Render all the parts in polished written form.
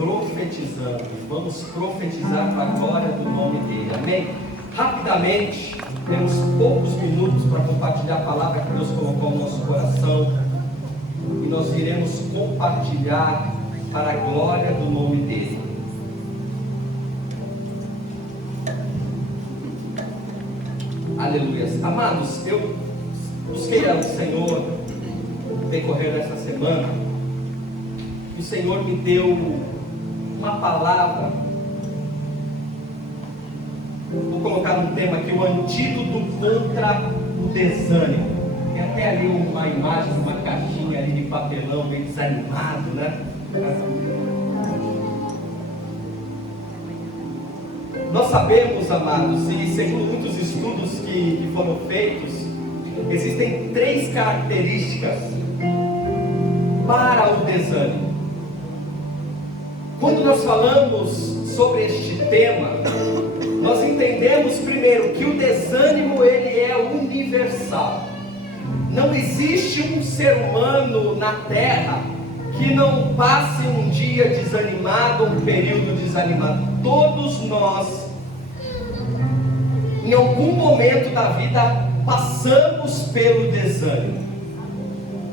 profetizando. Vamos profetizar para a glória do nome dele. Amém? Rapidamente, temos poucos minutos para compartilhar a palavra que Deus colocou no nosso coração. E nós iremos compartilhar para a glória do nome dele. Aleluia. Amados, eu busquei ao Senhor no decorrer dessa semana. E o Senhor me deu uma palavra. Vou colocar um tema aqui: o antídoto contra o desânimo. Tem até ali uma imagem, uma caixinha ali de papelão meio desanimado, né? Nós sabemos, amados, e segundo muitos estudos que foram feitos, existem 3 características para o desânimo. Quando nós falamos sobre este tema, nós entendemos primeiro que o desânimo ele é universal. Não existe um ser humano na terra que não passe um dia desanimado, um período desanimado. Todos nós, em algum momento da vida, passamos pelo desânimo.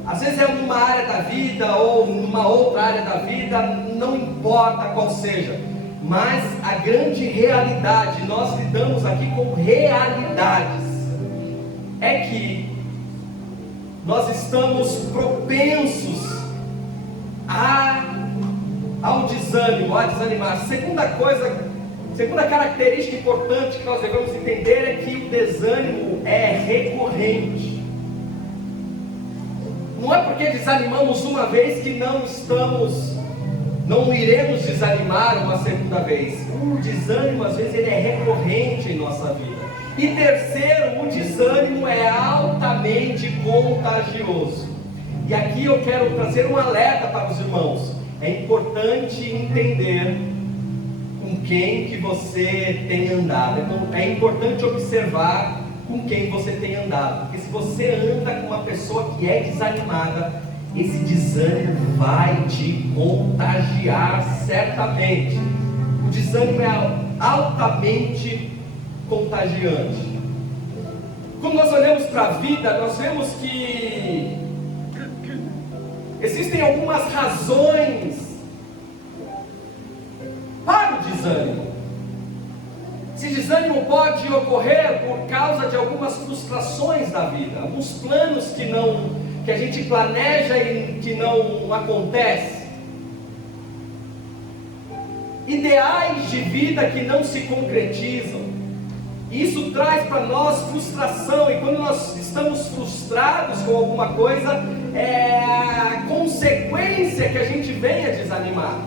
Às vezes é numa área da vida ou numa outra área da vida, não importa qual seja. Mas a grande realidade, nós lidamos aqui com realidades, é que nós estamos propensos ao desânimo, a desanimar. Segunda característica importante que nós devemos entender é que o desânimo é recorrente. Não é porque desanimamos uma vez que não iremos desanimar uma segunda vez. O desânimo às vezes ele é recorrente em nossa vida. E terceiro, o desânimo é altamente contagioso. E aqui eu quero trazer um alerta para os irmãos. É importante entender com quem que você tem andado. É importante observar com quem você tem andado. Porque se você anda com uma pessoa que é desanimada, esse desânimo vai te contagiar certamente. O desânimo é altamente contagiante. Quando nós olhamos para a vida, nós vemos que existem algumas razões para o desânimo. Esse desânimo pode ocorrer por causa de algumas frustrações da vida, alguns planos que a gente planeja e que não acontece, ideais de vida que não se concretizam. Isso traz para nós frustração, e quando nós estamos frustrados com alguma coisa, é a consequência que a gente vem a desanimar.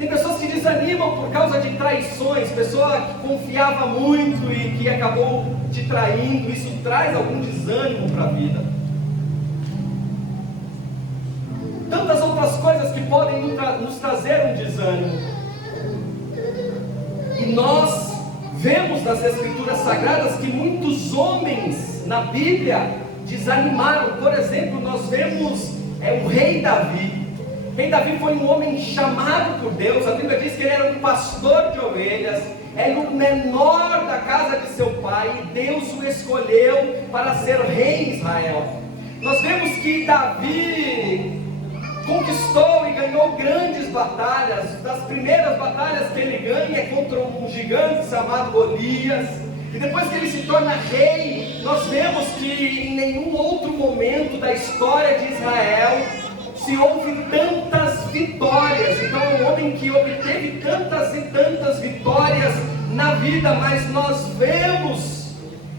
Tem pessoas que desanimam por causa de traições, pessoa que confiava muito e que acabou te traindo. Isso traz algum desânimo para a vida. Tantas outras coisas que podem nos trazer um desânimo. E nós vemos nas Escrituras Sagradas que muitos homens na Bíblia desanimaram. Por exemplo, nós vemos o rei Davi. O rei Davi foi um homem chamado por Deus. A Bíblia diz que ele era um pastor de ovelhas, era o menor da casa de seu pai, e Deus o escolheu para ser rei em Israel. Nós vemos que Davi conquistou e ganhou grandes batalhas. Das primeiras batalhas que ele ganha é contra um gigante chamado Golias. E depois que ele se torna rei, nós vemos que em nenhum outro momento da história de Israel se houve tantas vitórias. Então é um homem que obteve tantas e tantas vitórias na vida. Mas nós vemos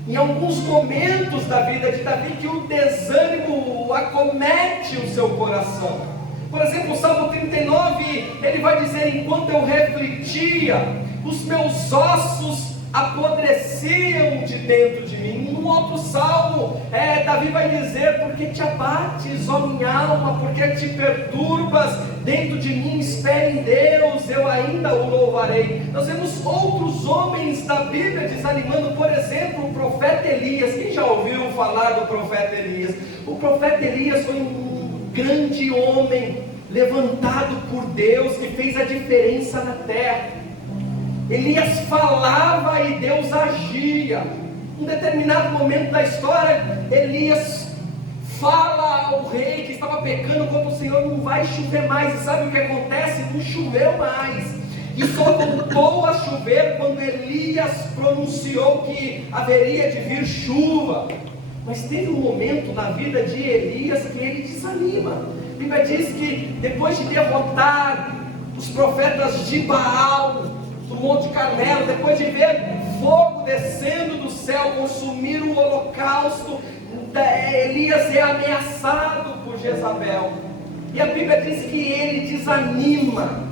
em alguns momentos da vida de Davi que o desânimo acomete o seu coração. Por exemplo, o Salmo 39, ele vai dizer: enquanto eu refletia, os meus ossos apodreciam de dentro de mim. No outro salmo, Davi vai dizer: porque te abates, ó minha alma, porque te perturbas dentro de mim, espere em Deus, eu ainda o louvarei. Nós vemos outros homens da Bíblia desanimando. Por exemplo, o profeta Elias. Quem já ouviu falar do profeta Elias? O profeta Elias foi um grande homem levantado por Deus, que fez a diferença na terra. Elias falava e Deus agia. Em um determinado momento da história, Elias fala ao rei que estava pecando contra o Senhor: não vai chover mais. E sabe o que acontece? Não choveu mais. E só voltou a chover quando Elias pronunciou que haveria de vir chuva. Mas teve um momento na vida de Elias que ele desanima. A Bíblia diz que depois de derrotar os profetas de Baal no Monte Carmelo, depois de ver fogo descendo do céu, consumir o holocausto, Elias é ameaçado por Jezabel. E a Bíblia diz que ele desanima.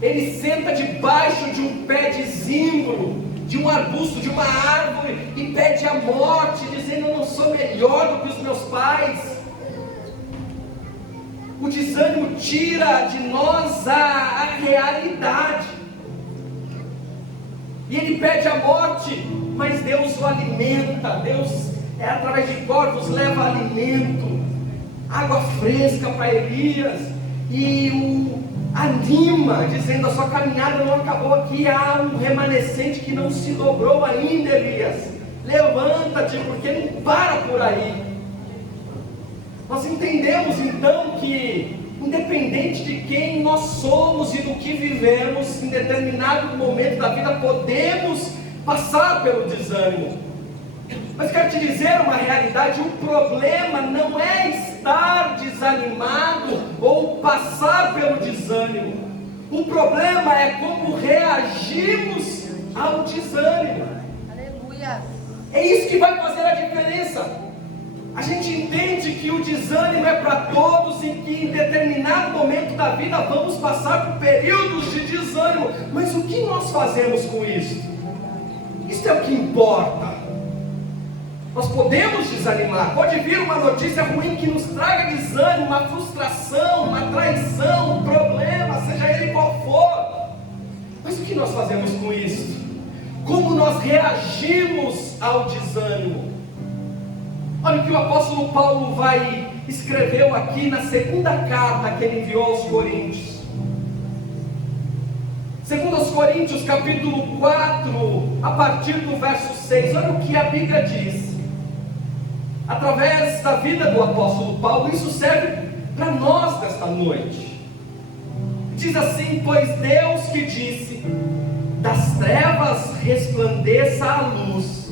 Ele senta debaixo de um pé de zimbro, de um arbusto, de uma árvore, e pede a morte, dizendo: eu não sou melhor do que os meus pais. O desânimo tira de nós a realidade. E ele pede a morte, mas Deus o alimenta. Deus, através de corpos, leva alimento, água fresca para Elias, e o anima, dizendo: a sua caminhada não acabou aqui, há um remanescente que não se dobrou ainda, Elias. Levanta-te, porque não para por aí. Nós entendemos então que, independente de quem nós somos e do que vivemos, em determinado momento da vida podemos passar pelo desânimo. Mas quero te dizer uma realidade: o problema não é estar desanimado ou passar pelo desânimo. O problema é como reagimos ao desânimo. Aleluia. É isso que vai fazer a diferença. A gente entende que o desânimo é para todos, e que em determinado momento da vida vamos passar por períodos de desânimo. Mas o que nós fazemos com isso? Isso é o que importa. Nós podemos desanimar, pode vir uma notícia ruim que nos traga desânimo, uma frustração, uma traição, um problema, seja ele qual for. Mas o que nós fazemos com isso? Como nós reagimos ao desânimo? Olha o que o apóstolo Paulo escreveu aqui na segunda carta que ele enviou aos Coríntios. Segundo aos Coríntios, capítulo 4, a partir do verso 6, olha o que a Bíblia diz. Através da vida do apóstolo Paulo, isso serve para nós desta noite. Diz assim: pois Deus que disse: das trevas resplandeça a luz,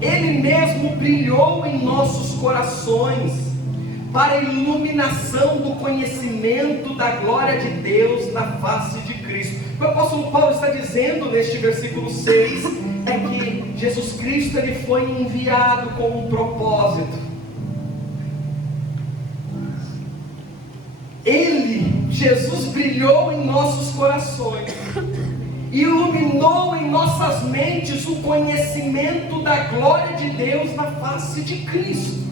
Ele mesmo brilhou em nossos corações, para a iluminação do conhecimento da glória de Deus na face de Cristo. O que o apóstolo Paulo está dizendo neste versículo 6 é que Jesus Cristo, ele foi enviado com um propósito. Jesus brilhou em nossos corações, iluminou em nossas mentes o conhecimento da glória de Deus na face de Cristo.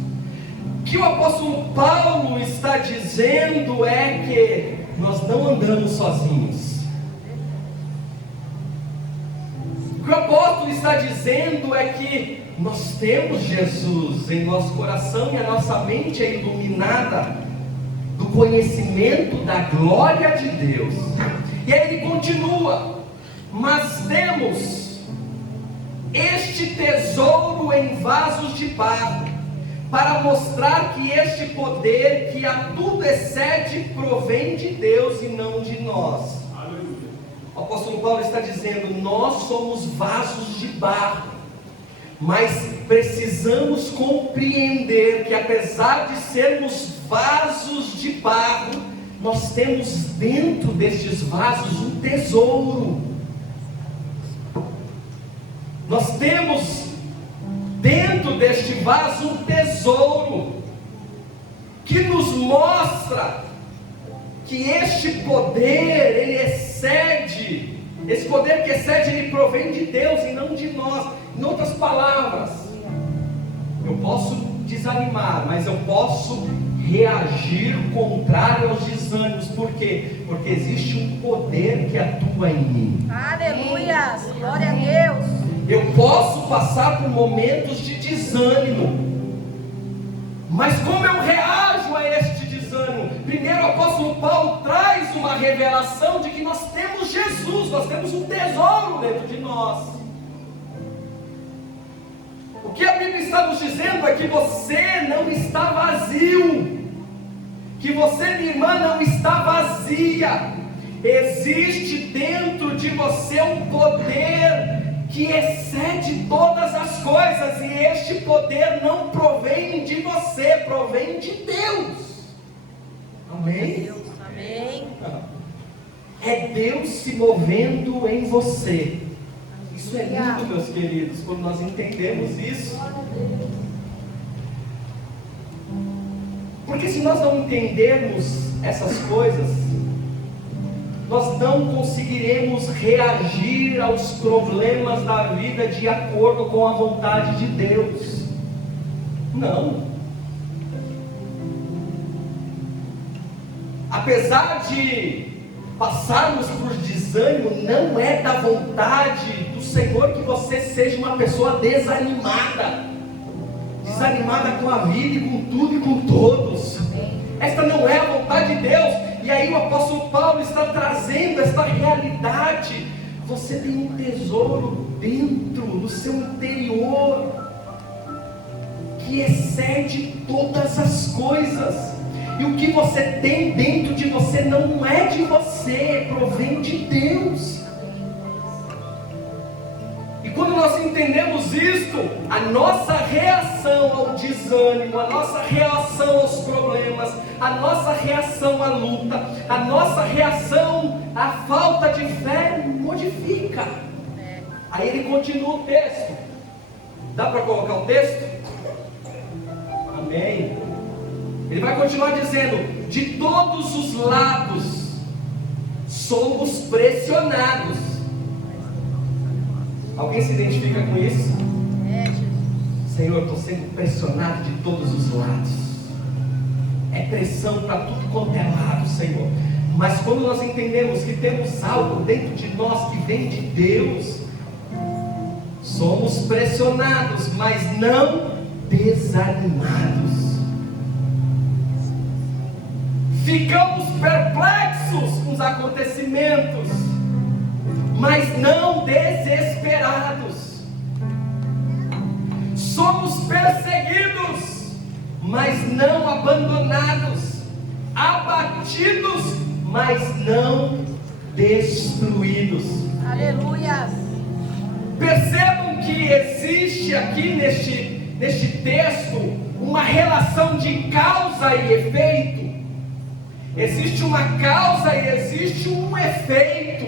O que o apóstolo Paulo está dizendo é que nós não andamos sozinhos. O que o apóstolo está dizendo é que nós temos Jesus em nosso coração e a nossa mente é iluminada do conhecimento da glória de Deus. E aí ele continua: mas temos este tesouro em vasos de barro, para mostrar que este poder que a tudo excede provém de Deus e não de nós. O apóstolo Paulo está dizendo: nós somos vasos de barro, mas precisamos compreender que apesar de sermos vasos de barro, nós temos dentro destes vasos um tesouro. Nós temos dentro deste vaso um tesouro que nos mostra que este poder, ele excede, esse poder que excede, ele provém de Deus e não de nós. Em outras palavras, eu posso desanimar, mas eu posso reagir contrário aos desânimos. Por quê? Porque existe um poder que atua em mim. Aleluia, glória a Deus. Eu posso passar por momentos de desânimo, mas como eu reajo a este desânimo? primeiro o apóstolo Paulo traz uma revelação de que nós temos Jesus, nós temos um tesouro dentro de nós. O que a Bíblia está nos dizendo é que você não está vazio, que você, minha irmã, não está vazia. Existe dentro de você um poder que excede todas as coisas, e este poder não provém de você, provém de Deus. Amém? Deus, amém. É Deus se movendo em você. Isso é lindo, meus queridos, quando nós entendemos isso. Porque se nós não entendermos essas coisas, nós não conseguiremos reagir aos problemas da vida de acordo com a vontade de Deus. Não. Apesar de passarmos por desânimo, não é da vontade do Senhor que você seja uma pessoa desanimada com a vida e com tudo e com todos. Esta não é a vontade de Deus. E aí o apóstolo Paulo está trazendo esta realidade. Você tem um tesouro dentro, no seu interior, que excede todas as coisas. E o que você tem dentro de você não é de você, provém de Deus. E quando nós entendemos isto, a nossa reação ao desânimo, a nossa reação aos problemas, a nossa reação à luta, a nossa reação à falta de fé modifica. Aí ele continua o texto. Dá para colocar o texto? Amém. Ele vai continuar dizendo: de todos os lados somos pressionados. Alguém se identifica com isso? Senhor, eu estou sendo pressionado de todos os lados. É pressão para tudo quanto é lado, Senhor. Mas quando nós entendemos que temos algo dentro de nós que vem de Deus, somos pressionados, mas não desanimados. Ficamos perplexos com os acontecimentos, mas não desesperados. Somos perseguidos, mas não abandonados. Abatidos, mas não destruídos. Aleluia. Percebam que existe aqui neste texto uma relação de causa e efeito. Existe uma causa e existe um efeito.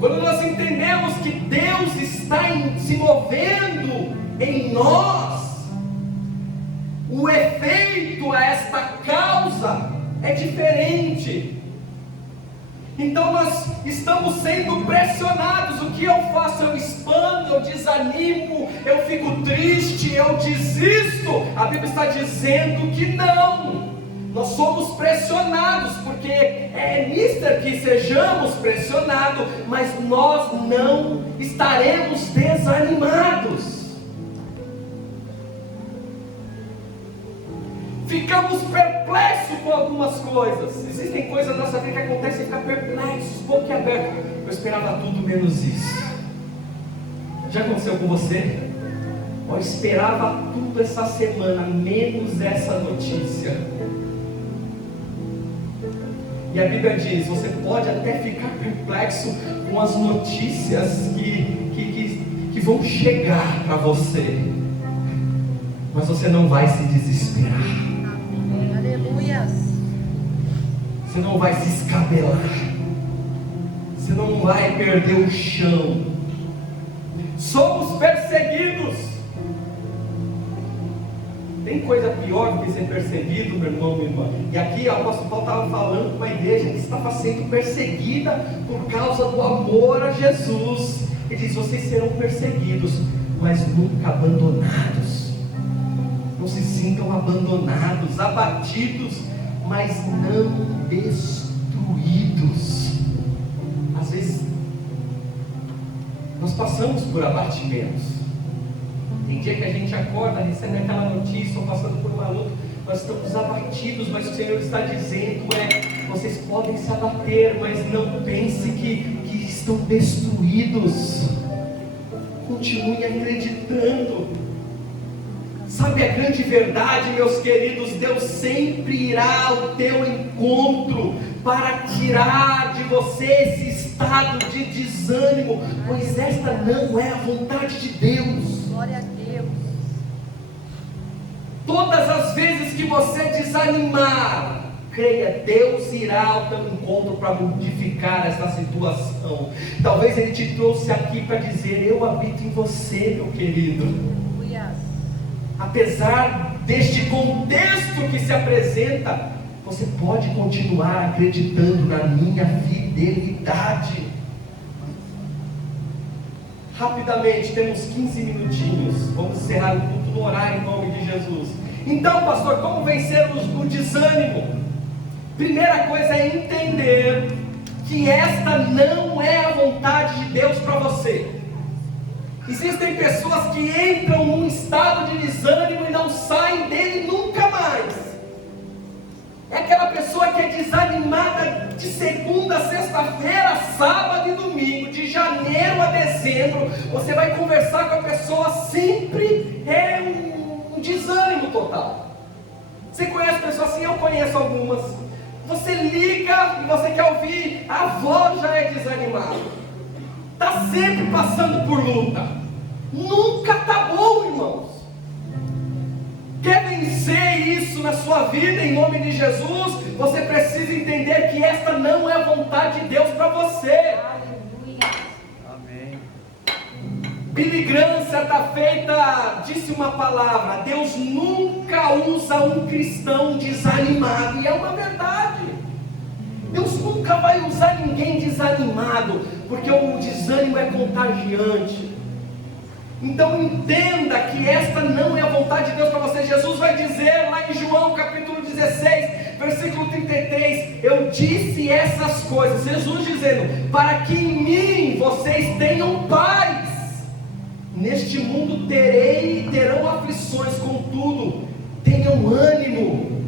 Quando nós entendemos que Deus está se movendo em nós, o efeito a esta causa é diferente. Então nós estamos sendo pressionados. O que eu faço? Eu expando, eu desanimo, eu fico triste, eu desisto. A Bíblia está dizendo que não. Nós somos pressionados, porque é mister que sejamos pressionados, mas nós não estaremos desanimados. Ficamos perplexos com algumas coisas. Existem coisas na nossa vida que acontecem e ficar perplexos, boquiaberto. Eu esperava tudo menos isso. Já aconteceu com você? Eu esperava tudo essa semana, menos essa notícia. E a Bíblia diz: você pode até ficar perplexo com as notícias que vão chegar para você, mas você não vai se desesperar. Aleluia. Você não vai se escabelar. Você não vai perder o chão. Somos perseguidos. Tem coisa pior do que ser perseguido, meu irmão, minha irmã. E aqui o apóstolo Paulo estava falando com uma igreja que estava sendo perseguida por causa do amor a Jesus. Ele diz: vocês serão perseguidos, mas nunca abandonados. Não se sintam abandonados, abatidos, mas não destruídos. Às vezes nós passamos por abatimentos. Tem dia que a gente acorda, recebe aquela notícia, ou passando por uma luta, nós estamos abatidos, mas o Senhor está dizendo vocês podem se abater, mas não pense que estão destruídos. Continue acreditando. Sabe a grande verdade, meus queridos? Deus sempre irá ao teu encontro para tirar de você esse estado de desânimo, pois esta não é a vontade de Deus. Glória a Deus. Todas as vezes que você desanimar, creia, Deus irá ao teu encontro para modificar essa situação. Talvez Ele te trouxe aqui para dizer: eu habito em você, meu querido. Aleluia. Apesar deste contexto que se apresenta, você pode continuar acreditando na minha fidelidade. Rapidamente, temos 15 minutinhos. Vamos encerrar o culto no horário em nome de Jesus. Então, pastor, como vencer o desânimo? Primeira coisa é entender que esta não é a vontade de Deus para você. Existem pessoas que entram num estado de desânimo e não saem dele nunca mais. É aquela pessoa que é desanimada de segunda a sexta-feira, sábado e domingo, de janeiro a dezembro. Você vai conversar com a pessoa, sempre é um desânimo total. Você conhece pessoas assim? Eu conheço algumas. Você liga e você quer ouvir, a avó já é desanimada, está sempre passando por luta, nunca está bom, irmãos. Quer vencer isso na sua vida em nome de Jesus? Você precisa entender que esta não é a vontade de Deus para você. Aleluia. Amém. Billy Graham, certa feita, disse uma palavra: Deus nunca usa um cristão desanimado, e é uma verdade. Deus nunca vai usar ninguém desanimado, porque o desânimo é contagiante. Então entenda que esta não é a vontade de Deus para você. Jesus vai dizer lá em João capítulo 16, versículo 33, eu disse essas coisas, Jesus dizendo, para que em mim vocês tenham paz. Neste mundo terão aflições, contudo, tenham ânimo.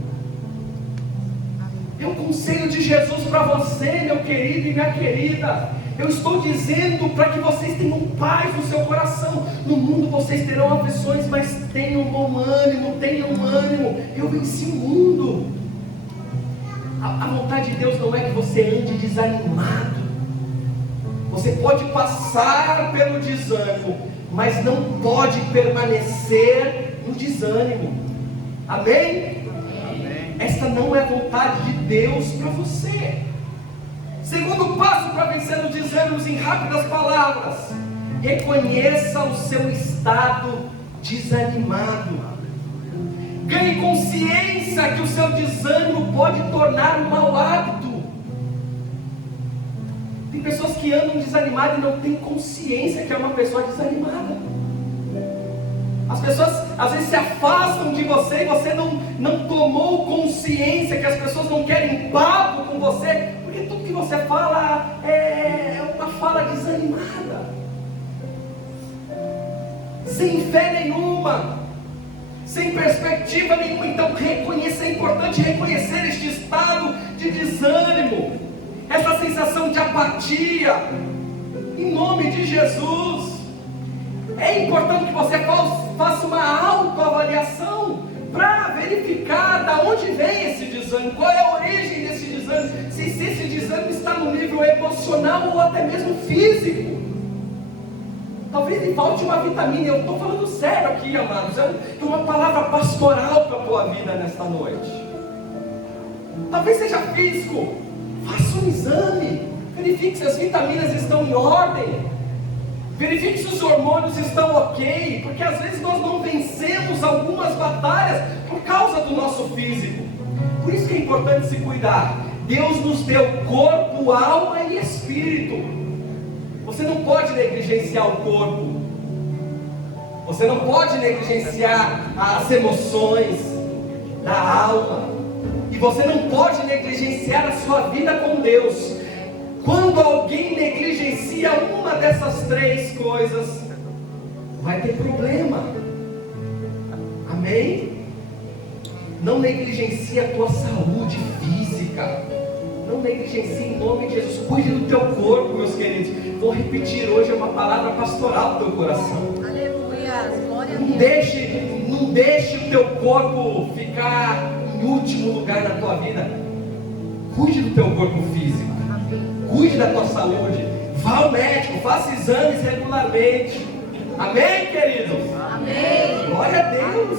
É um conselho de Jesus para você, meu querido e minha querida. Eu estou dizendo para que vocês tenham paz no seu coração. No mundo vocês terão aflições, mas tenham bom ânimo, tenham ânimo. Eu venci o mundo. A vontade de Deus não é que você ande desanimado. Você pode passar pelo desânimo, mas não pode permanecer no desânimo. Amém? Amém. Esta não é a vontade de Deus para você. Segundo passo para vencer os desânimos, em rápidas palavras: reconheça o seu estado desanimado. Ganhe consciência que o seu desânimo pode tornar um mau hábito. Tem pessoas que andam desanimadas e não têm consciência que é uma pessoa desanimada. As pessoas às vezes se afastam de você e você não tomou consciência que as pessoas não querem papo com você, porque tudo que você fala é uma fala desanimada, sem fé nenhuma, sem perspectiva nenhuma. Então é importante reconhecer este estado de desânimo, essa sensação de apatia, em nome de Jesus. É importante que você faça uma autoavaliação para verificar de onde vem esse desânimo, qual é a origem desse desânimo, se esse desânimo está no nível emocional ou até mesmo físico. Talvez lhe falte uma vitamina. Eu estou falando sério aqui, amados. É uma palavra pastoral para a tua vida nesta noite. Talvez seja físico. Faça um exame, verifique se as vitaminas estão em ordem, verifique se os hormônios estão ok, porque às vezes nós não vencemos algumas batalhas por causa do nosso físico. Por isso que é importante se cuidar. Deus nos deu corpo, alma e espírito. Você não pode negligenciar o corpo, você não pode negligenciar as emoções da alma, e você não pode negligenciar a sua vida com Deus. Quando alguém negligencia uma dessas três coisas, vai ter problema. Amém? Não negligencie a tua saúde física. Não negligencie em nome de Jesus. Cuide do teu corpo, meus queridos. Vou repetir hoje uma palavra pastoral do teu coração. Aleluia. Glória a Não Deus. deixe o teu corpo ficar em último lugar na tua vida. Cuide do teu corpo físico. Cuide da tua saúde. Vá ao médico, faça exames regularmente. Amém, queridos? Amém. Glória a Deus.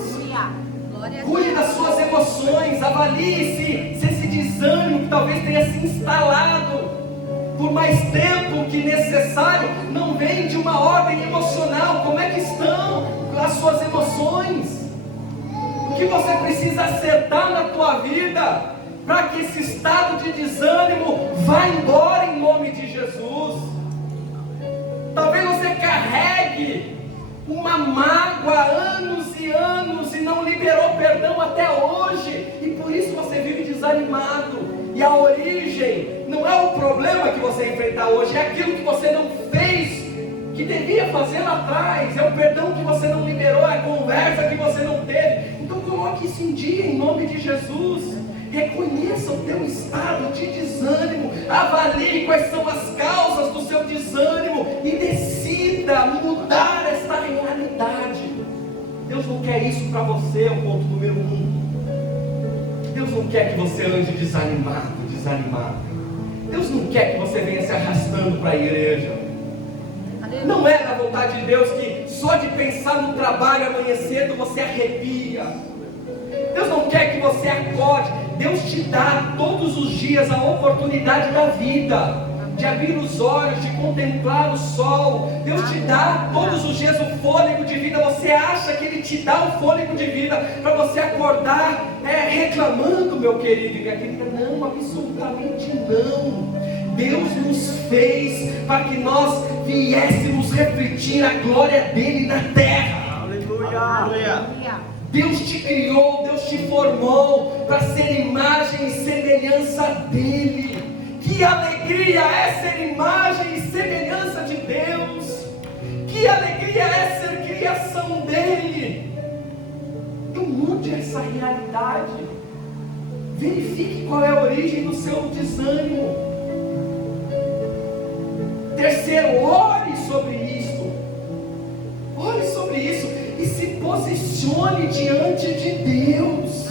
Glória a Cuide Deus. das suas emoções. Avalie se esse desânimo que talvez tenha se instalado por mais tempo que necessário não vem de uma ordem emocional. Como é que estão as suas emoções? O que você precisa acertar na tua vida para que esse estado de desânimo vá embora em nome de Jesus? Talvez você carregue uma mágoa há anos e anos e não liberou perdão até hoje, e por isso você vive desanimado. E a origem não é o problema que você enfrenta hoje, é aquilo que você não fez, que devia fazer lá atrás, é o perdão que você não liberou, é a conversa que você não teve. Então coloque isso em dia em nome de Jesus. Reconheça o teu estado de desânimo, avalie quais são as causas do seu desânimo e decida mudar esta realidade. Deus não quer isso para você, é o ponto número 1. Deus não quer que você ande desanimado. Deus não quer que você venha se arrastando para a igreja. Não é da vontade de Deus que só de pensar no trabalho amanhã cedo você arrepia. Deus não quer que você acorde. Deus te dá todos os dias a oportunidade da vida, de abrir os olhos, de contemplar o sol. Deus te dá todos os dias o fôlego de vida. Você acha que Ele te dá o fôlego de vida para você acordar reclamando, meu querido e minha querida? Não, absolutamente não. Deus nos fez para que nós viéssemos refletir a glória dEle na terra. Aleluia. Deus te criou, Deus te formou para ser imagem e semelhança dEle. Que alegria é ser imagem e semelhança de Deus. Que alegria é ser criação dEle. Então mude essa realidade. Verifique qual é a origem do seu desânimo. Terceiro, ore sobre isso. Ore sobre isso e se posicione diante de Deus.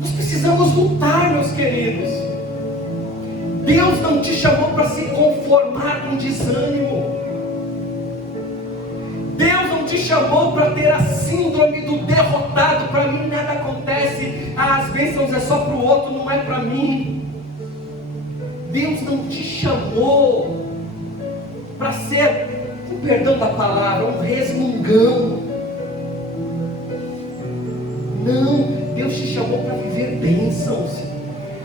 Nós precisamos lutar, meus queridos. Deus não te chamou para se conformar com desânimo. Deus não te chamou para ter a síndrome do derrotado. Para mim nada acontece, as bênçãos é só para o outro, não é para mim. Deus não te chamou para ser, com perdão da palavra, um resmungão. Não, Deus te chamou para viver bênçãos.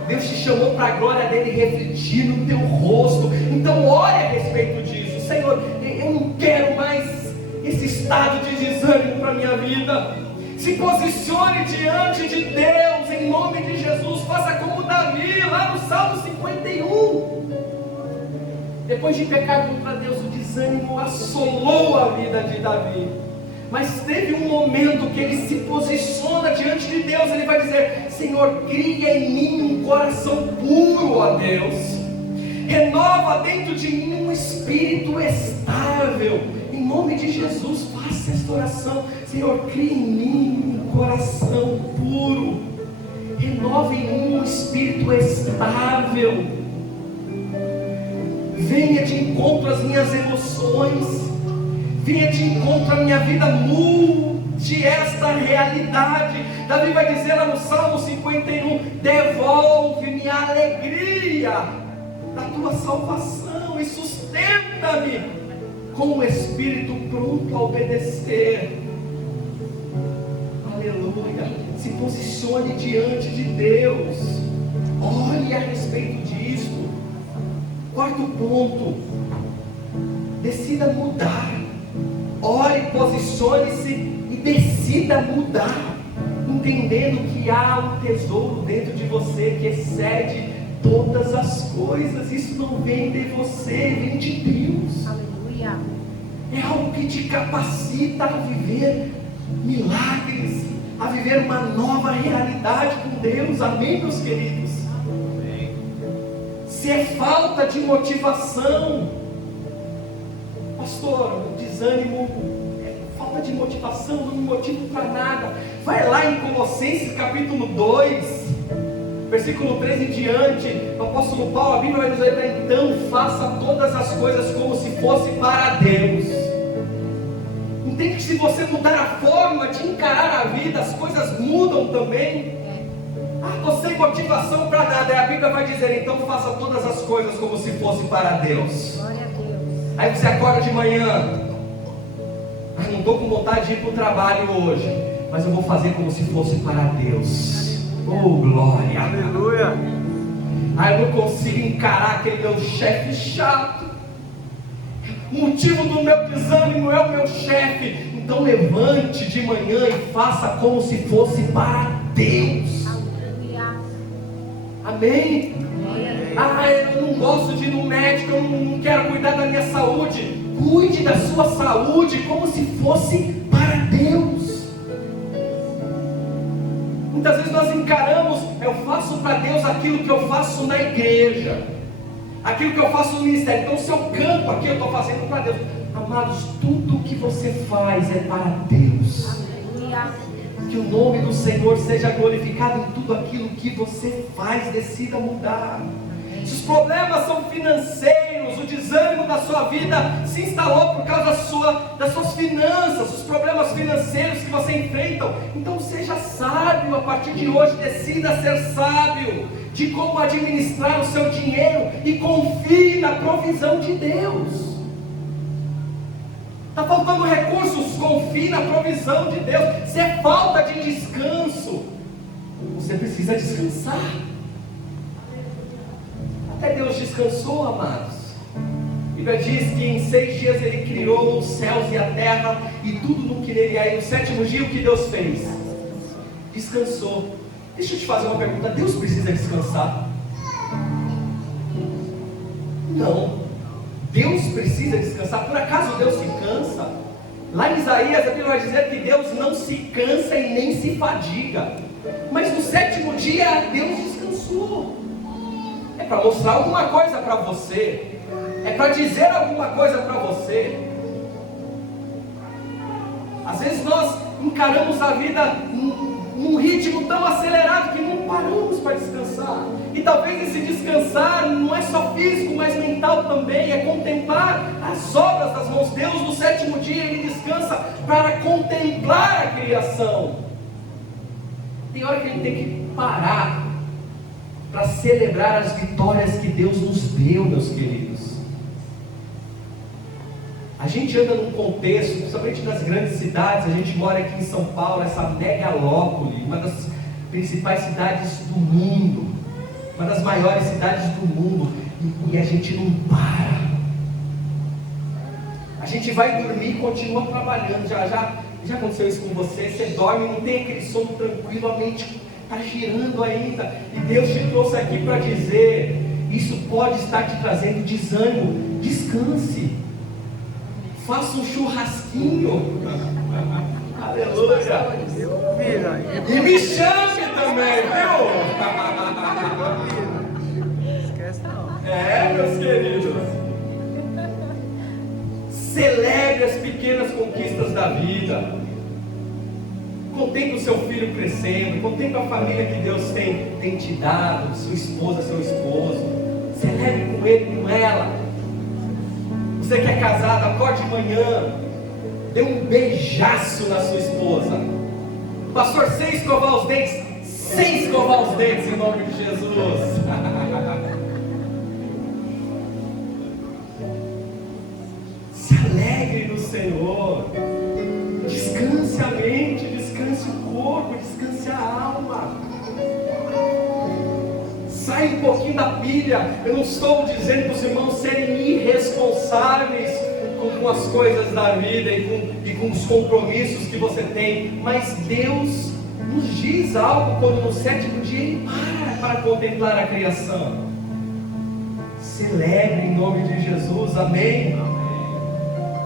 Deus te chamou para a glória dEle refletir no teu rosto. Então ore a respeito disso. Senhor, eu não quero mais esse estado de desânimo para a minha vida. Se posicione diante de Deus em nome de Jesus. Faça como Davi lá no Salmo 51. Depois de pecar contra Deus, o desânimo assolou a vida de Davi. Mas teve um momento que ele se posiciona diante de Deus. Ele vai dizer: Senhor, cria em mim um coração puro, ó Deus. Renova dentro de mim um espírito estável. Em nome de Jesus, faça esta oração. Senhor, cria em mim um coração puro. Renova em mim um espírito estável. Venha de encontro às minhas emoções. Venha de encontro à minha vida, mude esta realidade. Davi vai dizer lá no Salmo 51: devolve-me a alegria da tua salvação e sustenta-me com o espírito pronto a obedecer. Aleluia. Se posicione diante de Deus. Ore a respeito disso. Quarto ponto: decida mudar. Ore, posicione-se e decida mudar, entendendo que há um tesouro dentro de você que excede todas as coisas. Isso não vem de você, vem de Deus. Aleluia. é algo que te capacita a viver milagres, a viver uma nova realidade com Deus. Amém, meus queridos? Amém. Se é falta de motivação, pastor, o desânimo é falta de motivação, não me motivo para nada. Vai lá em Colossenses capítulo 2, versículo 3 em diante, o apóstolo Paulo, a Bíblia vai nos dizer: então faça todas as coisas como se fosse para Deus. Entende que se você mudar a forma de encarar a vida, as coisas mudam também. Estou sem motivação para nada, e a Bíblia vai dizer: então faça todas as coisas como se fosse para Deus. Glória a Deus. Aí você acorda de manhã: não estou com vontade de ir para o trabalho hoje, mas eu vou fazer como se fosse para Deus. Oh, glória! Aleluia. Eu não consigo encarar aquele meu chefe chato. O motivo do meu desânimo é o meu chefe. Então levante de manhã e faça como se fosse para Deus. Aleluia. Amém? Amém. Eu não gosto de ir no médico, eu não quero cuidar da minha saúde. Cuide da sua saúde como se fosse para Deus. Muitas vezes nós encaramos: eu faço para Deus aquilo que eu faço na igreja, aquilo que eu faço no ministério. Então se eu canto aqui, eu estou fazendo para Deus. Amados, tudo que você faz é para Deus. Aleluia. Que o nome do Senhor seja glorificado em tudo aquilo que você faz. Decida mudar. Se os problemas são financeiros, o desânimo da sua vida se instalou por causa das suas finanças, os problemas financeiros que você enfrenta, então seja sábio a partir de hoje. Decida ser sábio de como administrar o seu dinheiro e confie na provisão de Deus. Está faltando recursos? Confie na provisão de Deus. Se é falta de descanso, você precisa descansar. Até Deus descansou, amados. A Bíblia diz que em 6 dias Ele criou os céus e a terra e tudo no que nele há. E no 7º dia o que Deus fez? Descansou. Deixa eu te fazer uma pergunta: Deus precisa descansar? Não. Deus precisa descansar. Por acaso Deus se cansa? Lá em Isaías a Bíblia vai dizer que Deus não se cansa e nem se fadiga. Mas no 7º dia Deus descansou. É para mostrar alguma coisa para você, é para dizer alguma coisa para você. Às vezes nós encaramos a vida num ritmo tão acelerado que não paramos para descansar. E talvez esse descansar não é só físico, mas mental também. É contemplar as obras das mãos. Deus no 7º dia Ele descansa para contemplar a criação. Tem hora que a gente tem que parar para celebrar as vitórias que Deus nos deu, meus queridos. A gente anda num contexto, principalmente nas grandes cidades. A gente mora aqui em São Paulo, essa megalópole, uma das principais cidades do mundo, uma das maiores cidades do mundo, e a gente não para. A gente vai dormir e continua trabalhando. Já aconteceu isso com você? Você dorme, não tem aquele sono tranquilo, a mente está girando ainda, e Deus te trouxe aqui para dizer: isso pode estar te trazendo desânimo. Descanse, faça um churrasquinho. Aleluia. E me chame também, viu? Esquece não. Meus queridos, celebre as pequenas conquistas da vida. Contemple o seu filho crescendo, contemple a família que Deus tem te dado, sua esposa, seu esposo. Celebre com ele, com ela. Você que é casado, acorde de manhã, dê um beijaço na sua esposa. Pastor, sem escovar os dentes, sem escovar os dentes, em nome de Jesus. Se alegre no Senhor. Descanse a mente, descanse o corpo, descanse a alma. Sai um pouquinho da pilha. Eu não estou dizendo para os irmãos serem irresponsáveis com as coisas da vida e com os compromissos que você tem, mas Deus nos diz algo quando no 7º dia Ele para contemplar a criação. Celebre em nome de Jesus, amém?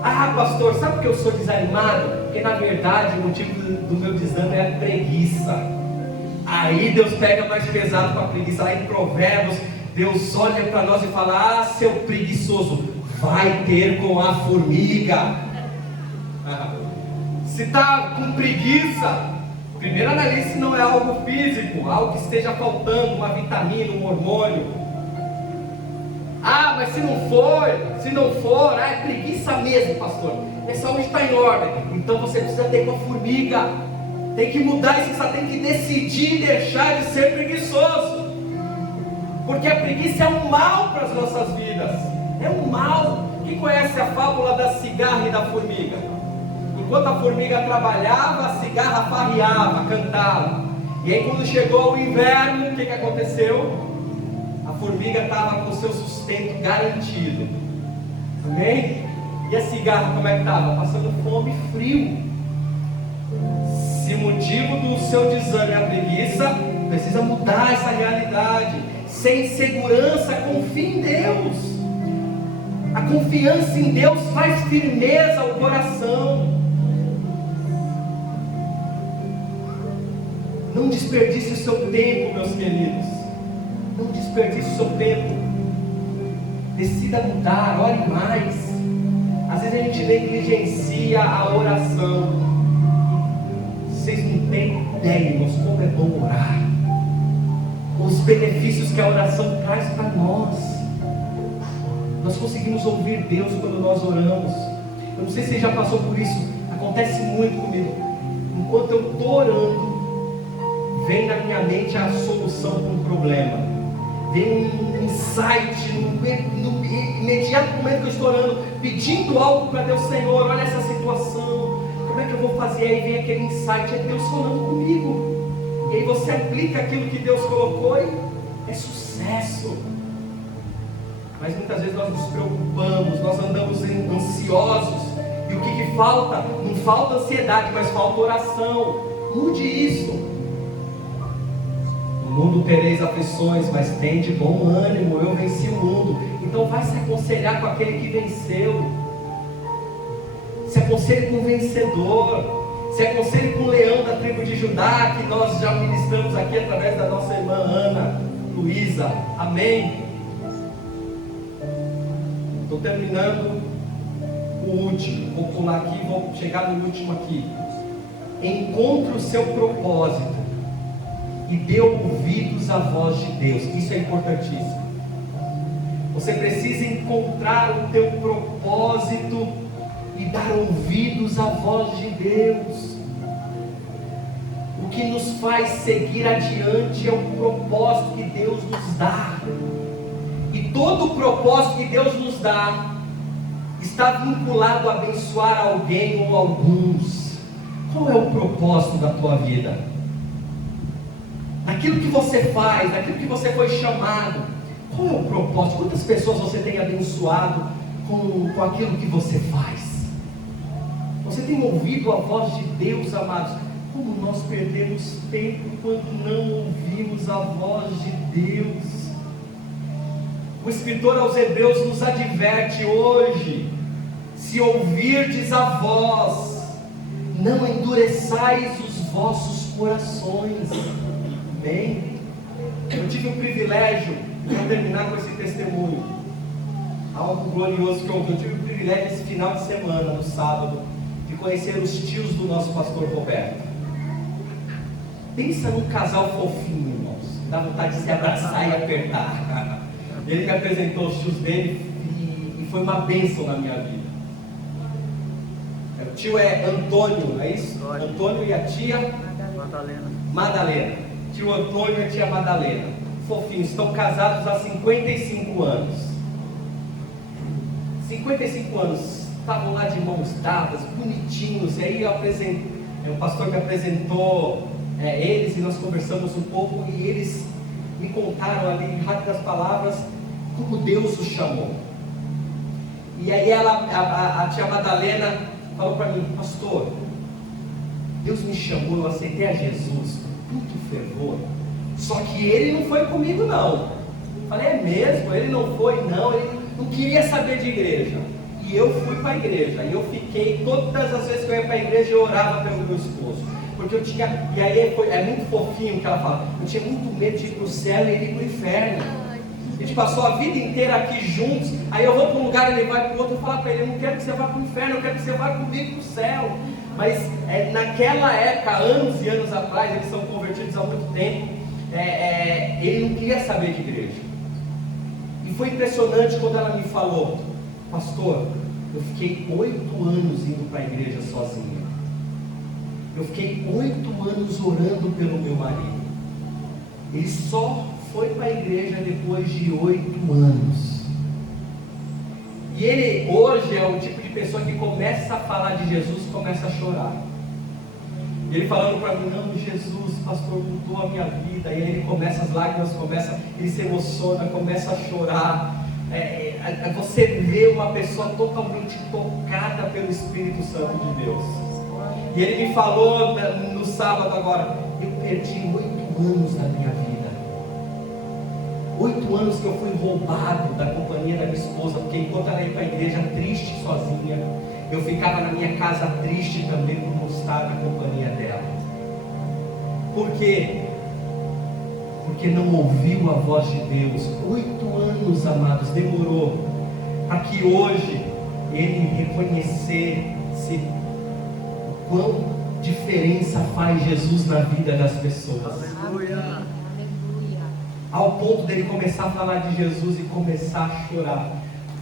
Ah, pastor, sabe por que eu sou desanimado? Porque na verdade o motivo do meu desânimo é a preguiça. Aí Deus pega mais pesado com a preguiça. Lá em Provérbios, Deus olha para nós e fala: ah, seu preguiçoso, vai ter com a formiga. Se está com preguiça, primeiro analise se não é algo físico, algo que esteja faltando, uma vitamina, um hormônio. Ah, mas se não for, é preguiça mesmo, pastor. Minha saúde está em ordem. Então você precisa ter com a formiga. Tem que mudar isso, você tem que decidir deixar de ser preguiçoso. Porque a preguiça é um mal para as nossas vidas. É um mal. Quem conhece a fábula da cigarra e da formiga? Enquanto a formiga trabalhava, a cigarra farreava, cantava. E aí quando chegou o inverno, o que aconteceu? A formiga estava com o seu sustento garantido. Amém? E a cigarra como é que estava? Passando fome e frio. Se o motivo do seu desânimo é a preguiça, precisa mudar essa realidade. Sem segurança, confie em Deus. A confiança em Deus faz firmeza ao coração. Não desperdice o seu tempo, meus queridos. Não desperdice o seu tempo. Decida mudar, ore mais. Às vezes a gente negligencia a oração. Vocês não têm ideia, irmãos, como é bom orar. Os benefícios que a oração traz para nós. Nós conseguimos ouvir Deus quando nós oramos. Eu não sei se você já passou por isso. Acontece muito comigo. Enquanto eu estou orando, vem na minha mente a solução para um problema. Vem um insight no imediato momento que eu estou orando, pedindo algo para Deus. Senhor, olha essa situação, como é que eu vou fazer? Aí vem aquele insight, é Deus falando comigo. E aí você aplica aquilo que Deus colocou e é sucesso. Mas muitas vezes nós nos preocupamos, nós andamos ansiosos. E o que falta? Não falta ansiedade, mas falta oração. Mude isso. No mundo tereis aflições, mas tem de bom ânimo, eu venci o mundo. Então vai se aconselhar com aquele que venceu. Se aconselhe com o vencedor. Se aconselhe com o leão da tribo de Judá, que nós já ministramos aqui através da nossa irmã Ana Luísa. Amém? Estou terminando o último. Vou pular aqui, vou chegar no último aqui. Encontre o seu propósito e dê ouvidos à voz de Deus. Isso é importantíssimo. Você precisa encontrar o teu propósito e dar ouvidos à voz de Deus. O que nos faz seguir adiante é o propósito que Deus nos dá. E todo o propósito que Deus nos dá está vinculado a abençoar alguém ou alguns. Qual é o propósito da tua vida? Naquilo que você faz, naquilo que você foi chamado, qual é o propósito? Quantas pessoas você tem abençoado com aquilo que você faz? Você tem ouvido a voz de Deus, amados? Como nós perdemos tempo quando não ouvimos a voz de Deus. O escritor aos Hebreus nos adverte hoje: se ouvirdes a voz, não endureçais os vossos corações. Bem, eu tive o privilégio, para terminar com esse testemunho, algo glorioso que eu tive o privilégio esse final de semana, no sábado, de conhecer os tios do nosso pastor Roberto. Pensa num casal fofinho, irmãos, dá vontade de se abraçar e apertar. Ele me apresentou os tios dele e foi uma bênção na minha vida. O tio é Antônio, não é isso? Antônio e a tia Madalena. Tio Antônio e a tia Madalena, fofinhos, estão casados há 55 anos. 55 anos, estavam lá de mãos dadas, bonitinhos. E aí o pastor me apresentou eles e nós conversamos um pouco. E eles me contaram ali, em rápidas palavras, como Deus os chamou. E aí a tia Madalena falou para mim: pastor, Deus me chamou, eu aceitei a Jesus com muito fervor, só que ele não foi comigo não. Falei: é mesmo? Ele não foi não, ele não queria saber de igreja. que eu fui para a igreja, e eu fiquei, todas as vezes que eu ia para a igreja, eu orava pelo meu esposo, porque eu tinha, e aí é muito fofinho o que ela fala, eu tinha muito medo de ir para o céu e ele ir para o inferno. A gente passou a vida inteira aqui juntos, aí eu vou para um lugar, ele vai para o outro, eu falo para ele, eu não quero que você vá para o inferno, eu quero que você vá comigo para o céu. Mas naquela época, anos e anos atrás, eles são convertidos há muito tempo, ele não queria saber de igreja. E foi impressionante quando ela me falou, pastor, eu fiquei 8 anos indo para a igreja sozinha. Eu fiquei 8 anos orando pelo meu marido. Ele só foi para a igreja depois de 8 anos. E ele hoje é o tipo de pessoa que começa a falar de Jesus e começa a chorar. E ele falando para mim, não, Jesus, pastor, mudou a minha vida. E aí ele começa, as lágrimas começam, ele se emociona, começa a chorar. Você vê uma pessoa totalmente tocada pelo Espírito Santo de Deus. E ele me falou no sábado agora, eu perdi 8 anos da minha vida. 8 anos que eu fui roubado da companhia da minha esposa, porque enquanto ela ia para a igreja triste sozinha, eu ficava na minha casa triste também por não estar na companhia dela. Por quê? Porque não ouviu a voz de Deus. 8 anos, amados, demorou para que hoje ele reconhecesse o quão diferença faz Jesus na vida das pessoas. Aleluia. Ao ponto dele começar a falar de Jesus e começar a chorar.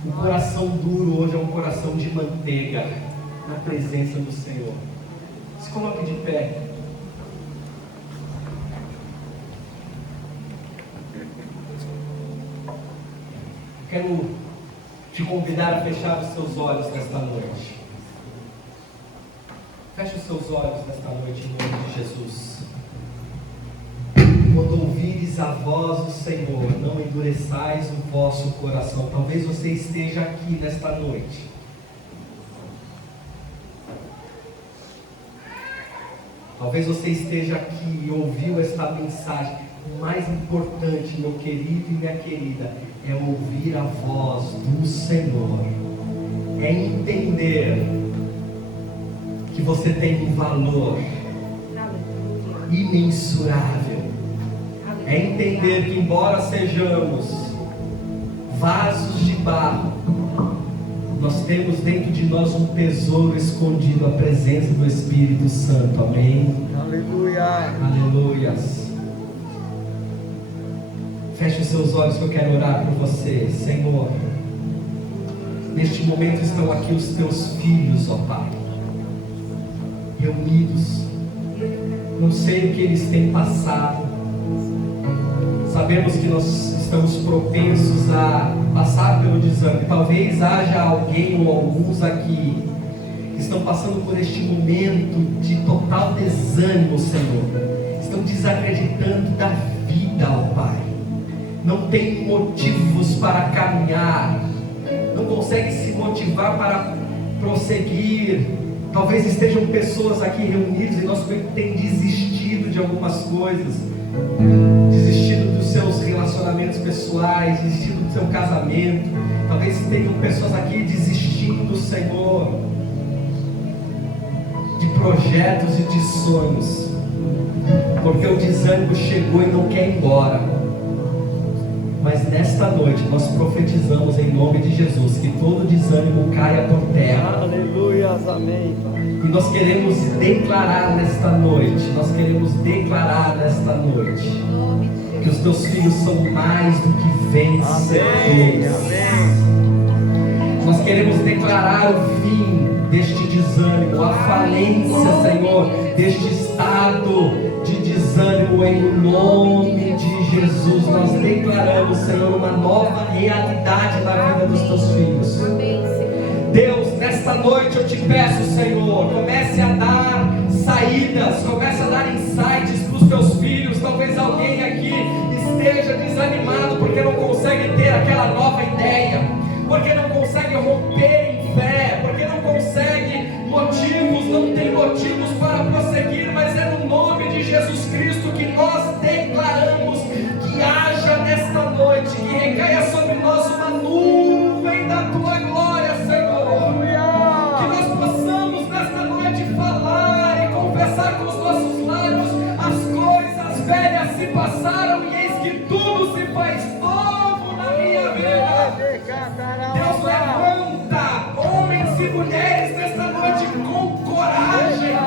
O coração duro hoje é um coração de manteiga na presença do Senhor. Se coloque de pé. Quero te convidar a fechar os seus olhos nesta noite. Feche os seus olhos nesta noite em nome de Jesus. Quando ouvires a voz do Senhor, não endureçais o vosso coração. Talvez você esteja aqui nesta noite. Talvez você esteja aqui e ouviu esta mensagem. O mais importante, meu querido e minha querida, é ouvir a voz do Senhor. É entender que você tem um valor imensurável. É entender que, embora sejamos vasos de barro, nós temos dentro de nós um tesouro escondido, a presença do Espírito Santo. Amém? Aleluia. Aleluias. Feche os seus olhos que eu quero orar por você. Senhor, neste momento estão aqui os teus filhos, ó Pai, reunidos. Não sei o que eles têm passado. Sabemos que nós estamos propensos a passar pelo desânimo. Talvez haja alguém ou alguns aqui que estão passando por este momento de total desânimo, Senhor. Estão desacreditando da vida, ó Pai. Não tem motivos para caminhar. Não conseguem se motivar para prosseguir. Talvez estejam pessoas aqui reunidas e nós têm desistido de algumas coisas. Desistido dos seus relacionamentos pessoais, desistido do seu casamento. Talvez tenham pessoas aqui desistindo, Senhor, de projetos e de sonhos, porque o desânimo chegou e não quer ir embora. Mas nesta noite nós profetizamos em nome de Jesus que todo desânimo caia por terra. Aleluia, amém. E nós queremos declarar nesta noite, que os teus filhos são mais do que vencedores. Amém. Nós queremos declarar o fim deste desânimo, a falência, Senhor, deste estado de desânimo em nome de Jesus. Nós declaramos, Senhor, uma nova realidade na vida dos teus filhos. Deus, nesta noite eu te peço, Senhor, comece a dar saídas, comece a dar insights para os teus filhos. Talvez alguém aqui esteja desanimado porque não consegue ter aquela nova ideia, porque não consegue romper em fé, porque não consegue motivos, não tem motivos para prosseguir, mas é no nome de Jesus Cristo que nós declaramos que haja nesta noite, que recaia sobre nós uma nuvem da tua glória, Senhor. tudo se faz novo na minha vida. Deus levanta homens e mulheres nesta noite com coragem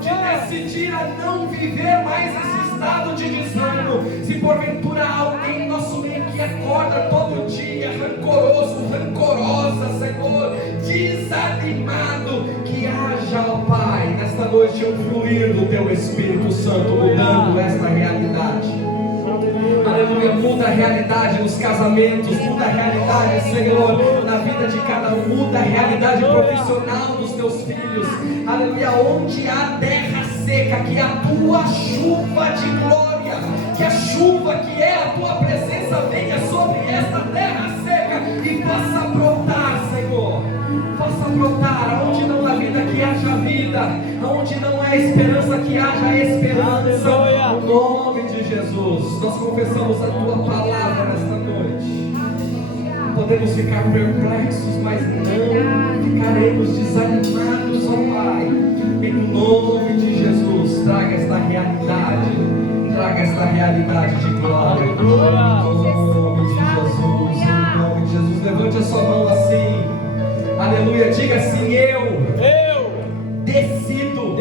de decidir a não viver mais esse estado de desânimo. Se porventura há alguém em nosso meio que acorda todo dia rancoroso, rancorosa, Senhor, desanimado, que haja, ó Pai, nesta noite um fluir do Teu Espírito Santo mudando esta realidade. Aleluia, muda a realidade nos casamentos, muda a realidade, Senhor, na vida de cada um, muda a realidade profissional dos teus filhos. Aleluia, onde há terra seca, que a tua chuva de glória, que a chuva que é a tua presença venha sobre esta terra seca e faça brotar, Senhor. Faça brotar, aonde não há vida, que haja vida, aonde não há esperança, que haja esperança. No nome de Jesus, nós confessamos a tua palavra nesta noite. Podemos ficar perplexos, mas não ficaremos desanimados, ó Pai. Em nome de Jesus, traga esta realidade, traga esta realidade de glória. Em nome de Jesus, em nome de Jesus, levante a sua mão assim. Aleluia, diga assim: eu decido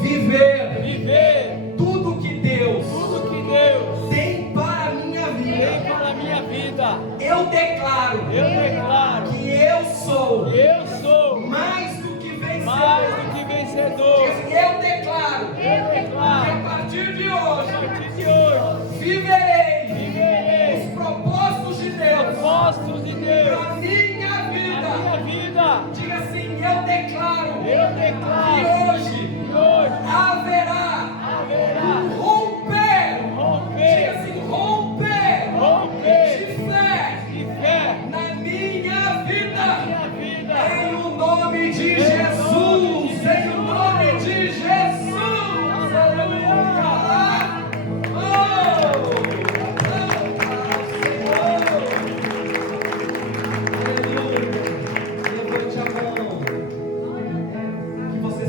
viver tudo que Deus tem para a minha vida. Eu declaro que eu sou mais do que vencedor. Eu declaro que a partir de hoje viverei os propósitos de Deus para a minha vida. Diga assim: eu declaro que hoje haverá um romper. Diga assim: romper de fé na minha vida. Em o nome de Jesus. Em o nome de Jesus. Aleluia.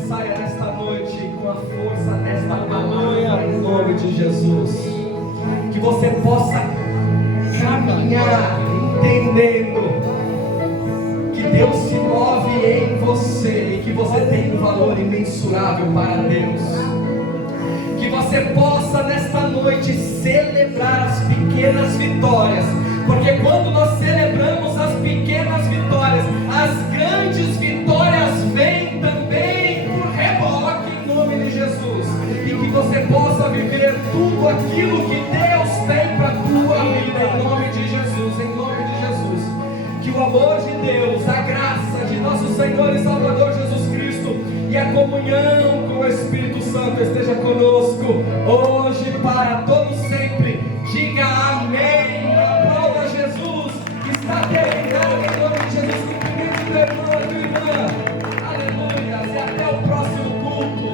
Saia nesta noite com a força desta palavra em nome de Jesus. Que você possa caminhar entendendo que Deus se move em você e que você tem um valor imensurável para Deus. Que você possa nesta noite celebrar as pequenas vitórias, porque quando nós celebramos as pequenas vitórias, as grandes vitórias vêm também em nome de Jesus. E que você possa viver tudo aquilo que Deus tem para a tua vida em nome de Jesus, em nome de Jesus. Que o amor de Deus, a graça de nosso Senhor e Salvador Jesus Cristo e a comunhão com o Espírito Santo esteja conosco hoje para todos sempre. Diga amém. Aplauda Jesus. Está terminado em nome de Jesus. Cumprimento do irmão e da irmã. Aleluia. E até o próximo culto.